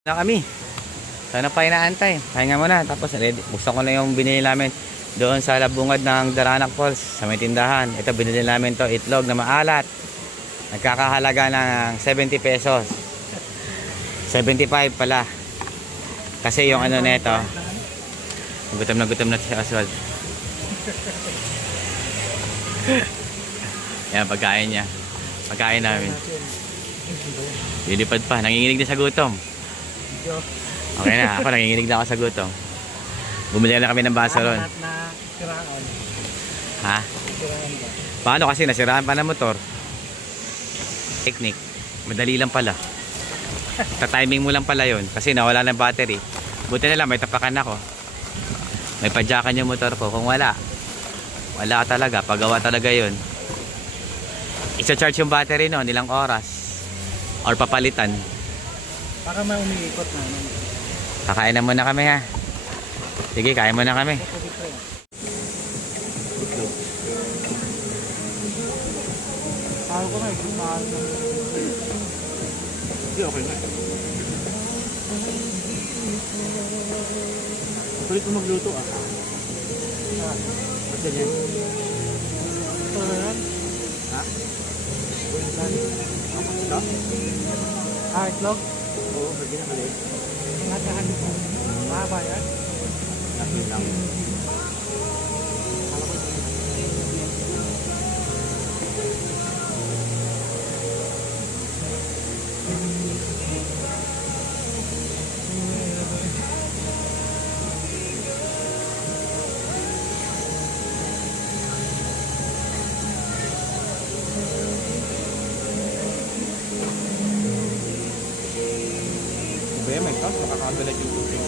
Na kami. Sana pa inaantay. Pahinga muna. Tapos ready. Buksan ko na yung binili namin doon sa labungad ng Daranac Falls sa may tindahan. Ito binili namin to itlog na maalat. Nagkakahalaga ng 70 pesos. 75 pala. Kasi yung ano nito. Gutom na si Oswald. Yan pagkain niya. Pagkain namin. Lilipad pa. Nanginginig na sa gutom. Okay na, ako nanginginig na ako sa gutom. Bumili na kami ng baso ron. Ha? Paano kasi nasiraan pa ng motor? Technique. Madali lang pala. Timing mo lang pala yun. Kasi nawala ng battery. Buti na lang may tapakan ako. May padyakan yung motor ko. Kung wala, wala talaga. Pagawa talaga yun. Isa-charge yung battery no, nilang oras. Or papalitan. Baka may umiikot na. Kakain na muna kami ha. Sige, kain muna kami. Mahal ko na eh. Mahal na. Hindi, okay na. Sulit mo magluto ah. Ba't ganyan? Ito na yan? Ha? Ito? Itlog? Oo, lagyan na maliit. Natahan mo. Mahaba yan? Lagyan lang. Kaya may sauce, makakagalat yung tubig.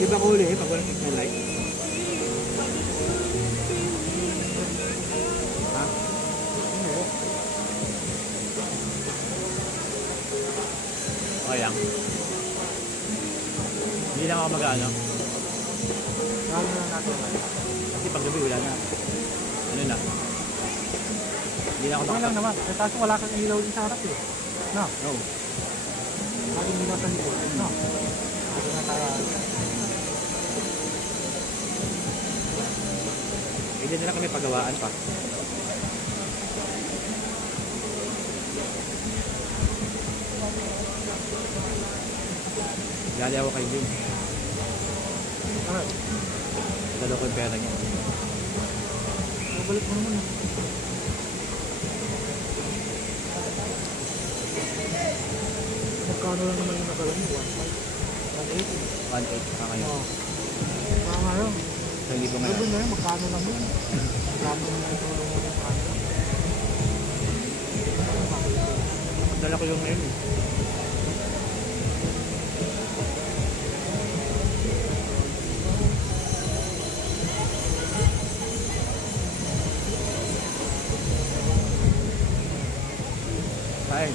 Di ba ko uli pag walang signal light? Ha? Oo. Okay lang. Hindi lang ako mag-ano. Ano na natin? Kasi pag gabi wala na. Ano na? Hindi na ako Okay lang naman. Kaso wala kang ilaw din sa harap eh. No? No. Lagi nila sa likod. No? Ito na tayo. Hindi na lang kami pagawaan pa. Gali ako kay Jun. Dalo ko yung pera niya. Babalik mo naman. Magkano lang naman yung nagalan mo? 1.8? 1.8 pa kayo. Oo. Nga yun. So, hindi ko Sabi ngayon. na yun, magkano lang yun? Magkano lang yung tulong mo sa kanila. Dala ko yung ngayon. Fine.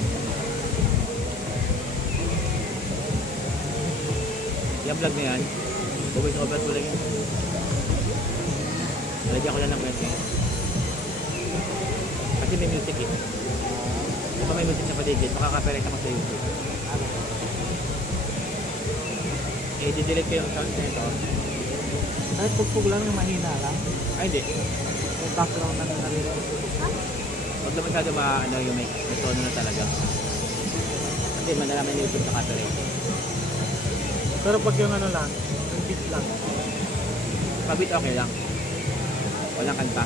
Yung vlog na yan, voice over ko lang yun. Nalagyan ko lang ng verse. Kasi may music eh. Kung may music sa paligid, makaka-copyright ako sa YouTube. Eh, di-delete ko yung sound na ito. Kahit pugpug lang yung mahina lang. Ay, hindi. Yung background na narinig. Huwag na masyado ano, yung may tono na talaga. Kasi malalaman yung YouTube sa copyright. Pero pag yung ano lang, yung beat lang. Pabit okay lang. Walang kanta.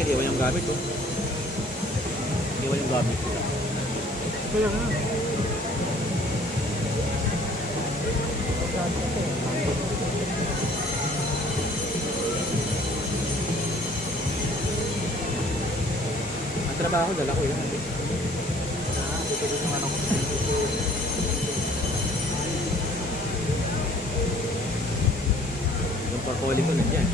Hindi mo yung gamit ko. Hindi mo yung gamit ko. Kaya nga. Ang trabaho, dala ko yan. Dito din yung ano ko. Yung portfolio ko nandiyan.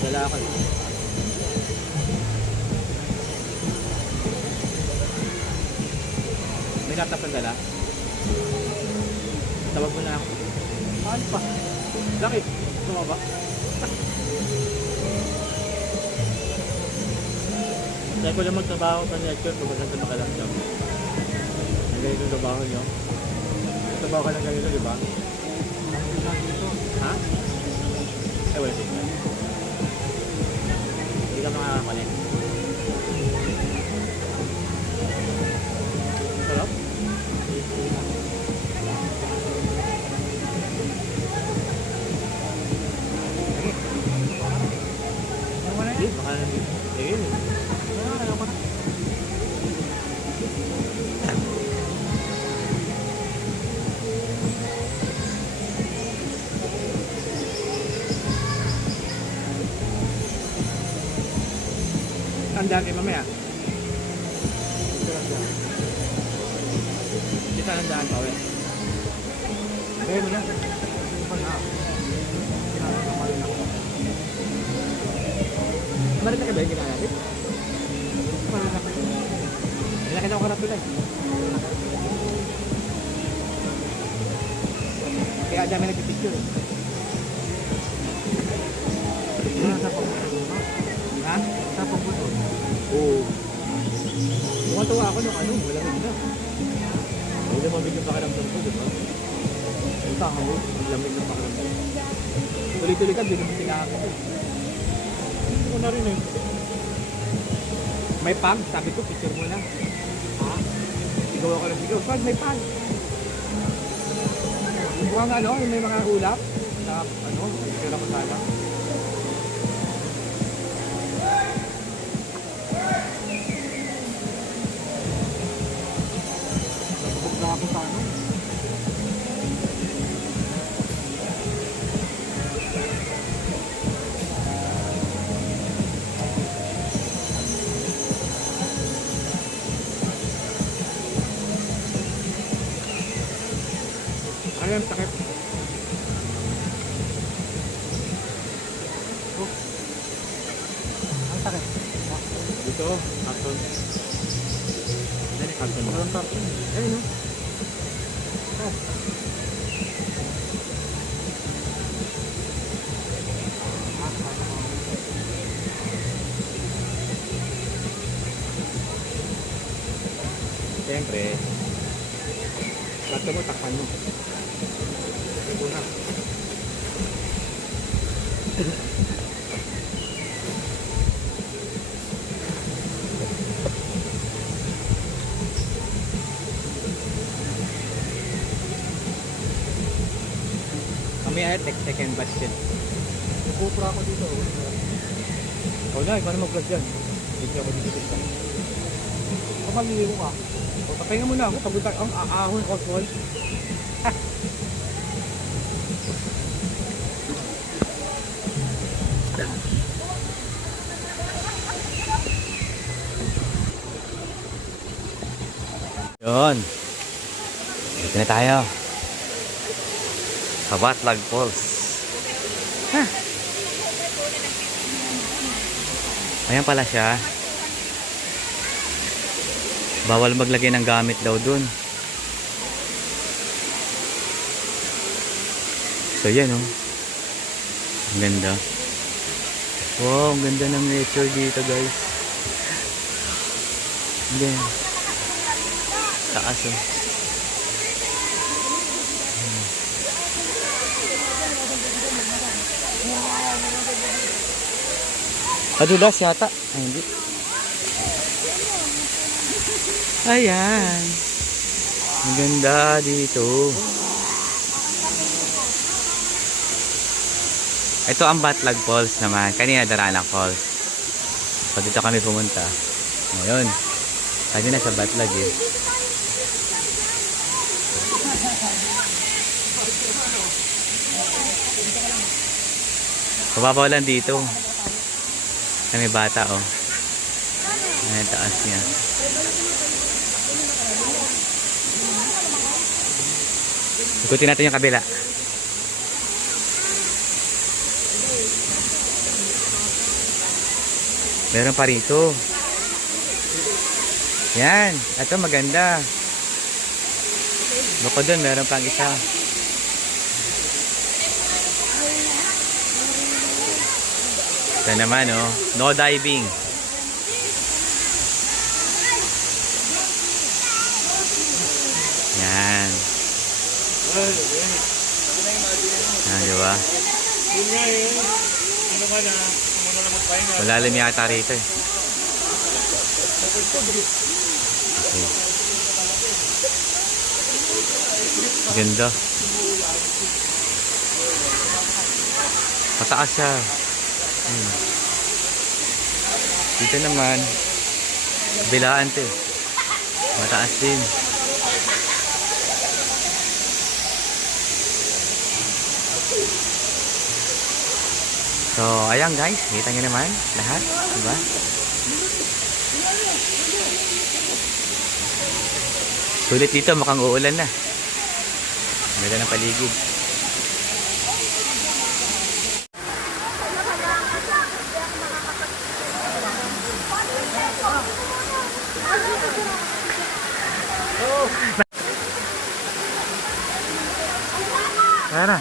Dala ko. May laptop ang dala. Tawag mo na ako. Ano pa? Bakit? Sumaba? Dahil ko lang magtrabaho sa network kung maganda makalaptop. Ang ganito yung trabaho nyo. Trabaho ka ng ganito, di ba? Ha? Eh, wala signal. Hindi ka makakakonek. Sarap? Hindi, baka sige. Ayaw ko na. Tandaan kayo mamaya. Hindi ka tandaan pa ulit. Gaya mo na. Marita ka ba yung ginagalit? Malaki na ako karap tulad. Kaya dami nagpipicture. Sa pagbuto. Ha? Sa pagbuto. Oo. Tumatawa ako nung ano, malamig na. Hindi lumamig yung pakiramdam ko, di ba? Ang tanga mo, malamig yung pakiramdam. Tuloy-tuloy ka, hindi naman tinakot eh. Hindi ko na rin eh. May pag, sabi ko, picture mo na. Ha? Sigaw ako ng sigaw. Pag, may pag. Mukhang ano, yung may mga ulap. Na ano, picture ako sana. Nabubog na ako sa ano. Ayun, sakit. Oh. Ang sakit. Dito, karton. Dali, karton. Walang karton. Ayun, no? Oh. Siyempre, karton mo, takpan mo. Una. Kami ay second batch din. Kupra ako dito. O na, ikaw na mag-vlog dyan. Hindi ako dito dito. Kapag niligo ka, o papahinga muna ako. Pagbutak ang aahon ko all. Yun. Dito na tayo. Kabatlag Falls. Ha? Ayan pala siya. Bawal maglagay ng gamit daw dun. So yan oh. Ang ganda. Wow, ang ganda ng nature dito guys. Ang ganda. Taas oh. Adulas yata. Ay, hindi. Ayan. Ang ganda dito. Ito ang Batlag Falls naman. Kanina Daranak Falls. So dito kami pumunta. Ngayon. Kanina sa Batlag eh. Mababaw lang dito. Ay, may bata, oh. Ay, taas niya. Ikutin natin yung kabila. Meron pa rito. Yan. Ito maganda. Bukod doon, meron pang isa. Ito naman, oh. No diving. Yan. Yan, diba? Malalim yata rito eh. Okay. Ganda. Mataas siya. Dito naman, bilaan to eh. Mataas din. So, ayan guys, kita nyo naman lahat, diba? Sulit dito, mukhang uulan na. Ganda ng paligid. Ayan na.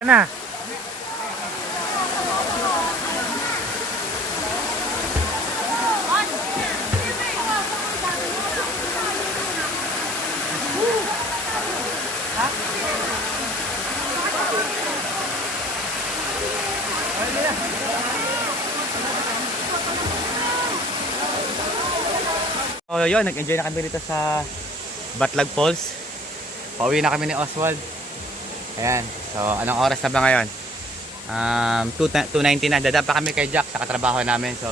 Na. So yun, nag-enjoy na kami dito sa Batlag Falls. Pauwi na kami ni Oswald. Ayan. So, anong oras na ba ngayon? 2:90 na. Dadaan pa kami kay Jack sa katrabaho namin. So,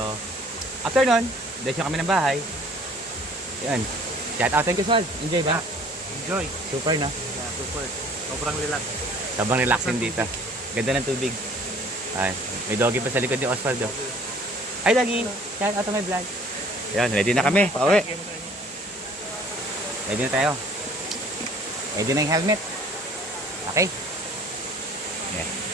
after nun, desyo kami ng bahay. Ayan. Shout out. Thank you, Oswald. Enjoy ba? Enjoy. Super, no? Yeah, super. Sobrang relax. Sobrang relaxing dito. Ganda ng tubig. Ay, may doggy pa sa likod ni Oswald. Oh. Ay, doggy. Shout out to my vlog. Ayan, ready na kami. Pauwi. Ready na tayo. Ready na yung helmet. Okay. Yeah.